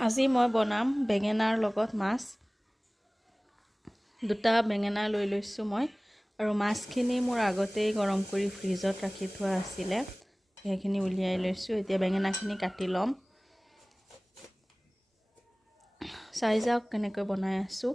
আজি মই বনাম বেঙেনাৰ লগত মাছ। দুটা বেঙেনা লৈ লৈছোঁ মই, আৰু মাছখিনি মোৰ আগতেই গৰম কৰি ফ্ৰিজত ৰাখি থোৱা আছিলে, সেইখিনি উলিয়াই লৈছোঁ। এতিয়া বেঙেনাখিনি কাটি ল'ম। চাই যাওক কেনেকৈ বনাই আছোঁ।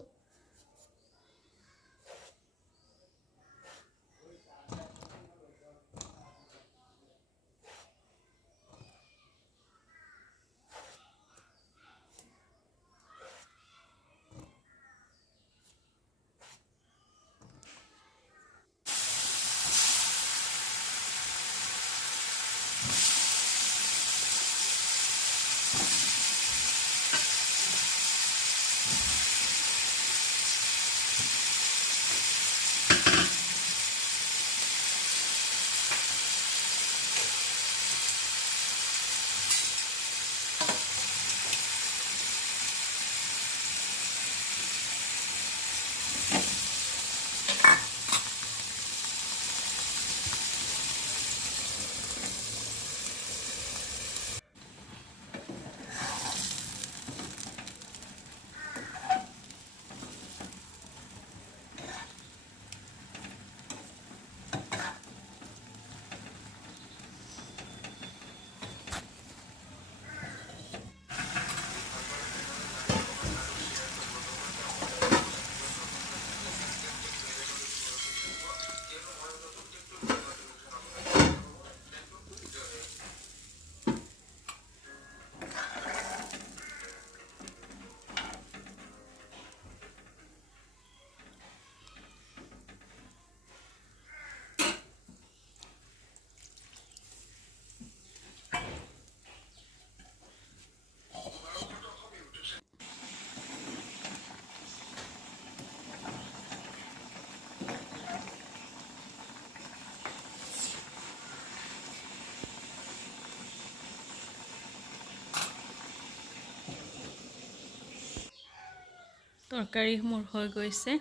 তৰকাৰী মোৰ হৈ গৈছে।